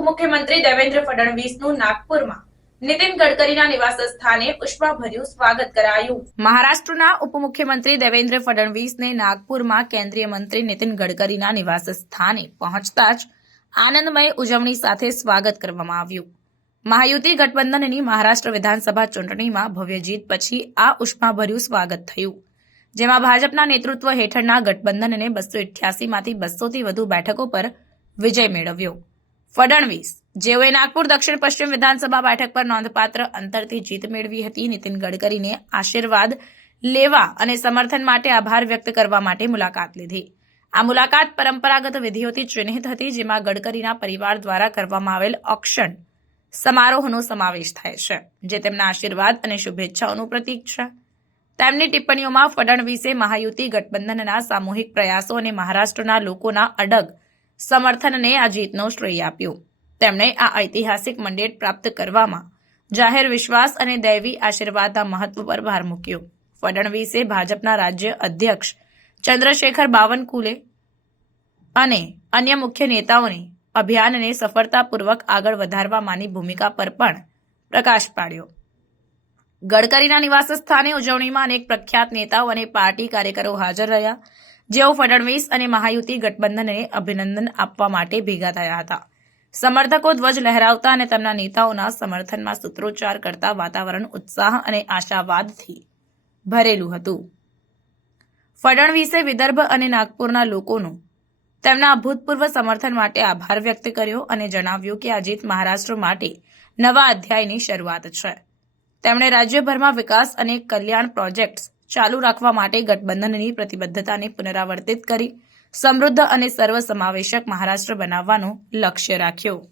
ઉપમુખ્યમંત્રી દેવેન્દ્ર ફડણવીસનું નાગપુરમાં નીતિન ગડકરીના નિવાસસ્થાને ઉષ્માભર્યું સ્વાગત કરાયું। મહારાષ્ટ્રના ઉપમુખ્યમંત્રી દેવેન્દ્ર ફડણવીસને નાગપુરમાં કેન્દ્રીય મંત્રી નીતિન ગડકરીના નિવાસસ્થાને પહોંચતા જ આનંદમય ઉજવણી સાથે સ્વાગત કરવામાં આવ્યું। મહાયુતિ ગઠબંધનની મહારાષ્ટ્ર વિધાનસભા ચૂંટણીમાં ભવ્ય જીત પછી આ ઉષ્માભર્યું સ્વાગત થયું, જેમાં ભાજપના નેતૃત્વ હેઠળના ગઠબંધનને 288માંથી 200થી વધુ બેઠકો પર વિજય મેળવ્યો। ફડણવીસ, જેઓએ નાગપુર દક્ષિણ પશ્ચિમ વિધાનસભા બેઠક પર નોંધપાત્ર અંતરથી જીત મેળવી હતી, નીતિન ગડકરીને આશીર્વાદ લેવા અને સમર્થન માટે આભાર વ્યક્ત કરવા માટે મુલાકાત લીધી। આ મુલાકાત પરંપરાગત વિધિઓથી ચિહ્નિત હતી, જેમાં ગડકરીના પરિવાર દ્વારા કરવામાં આવેલ ઓક્શન સમારોહનો સમાવેશ થાય છે, જે તેમના આશીર્વાદ અને શુભેચ્છાઓનું પ્રતીક છે। તેમની ટિપ્પણીઓમાં ફડણવીસે મહાયુતિ ગઠબંધનના સામૂહિક પ્રયાસો અને મહારાષ્ટ્રના લોકોના અડગ સમર્થનને આ જીતનો શ્રેય આપ્યો। તેમણે આ ઐતિહાસિક મંડેટ પ્રાપ્ત કરવામાં જાહેર વિશ્વાસ અને દૈવી આશીર્વાદના મહત્વ પર ભાર મૂક્યો। ફડણવીસે ભાજપના રાજ્ય અધ્યક્ષ ચંદ્રશેખર બાવનકુલે અને અન્ય મુખ્ય નેતાઓને અભિયાનને સફળતાપૂર્વક આગળ વધારવાની ભૂમિકા પર પણ પ્રકાશ પાડ્યો। ગડકરીના નિવાસસ્થાને ઉજવણીમાં અનેક પ્રખ્યાત નેતાઓ અને પાર્ટી કાર્યકરો હાજર રહ્યા, જેઓ ફડણવીસ અને મહાયુતિ ગઠબંધનને અભિનંદન આપવા માટે ભેગા થયા હતા। સમર્થકો ધ્વજ લહેરાવતા અને તેમના નેતાઓના સમર્થનમાં સૂત્રોચ્ચાર કરતા વાતાવરણ ઉત્સાહ અને આશાવાદથી ભરેલું હતું। ફડણવીસે વિદર્ભ અને નાગપુરના લોકોનો તેમના અભૂતપૂર્વ સમર્થન માટે આભાર વ્યક્ત કર્યો અને જણાવ્યું કે આ જીત મહારાષ્ટ્ર માટે નવા અધ્યાયની શરૂઆત છે। તેમણે રાજ્યભરમાં વિકાસ અને કલ્યાણ પ્રોજેક્ટ્સ ચાલુ રાખવા માટે ગઠબંધનની પ્રતિબદ્ધતાને પુનરાવર્તિત કરી સમૃદ્ધ અને સર્વસમાવેશક મહારાષ્ટ્ર બનાવવાનું લક્ષ્ય રાખ્યું।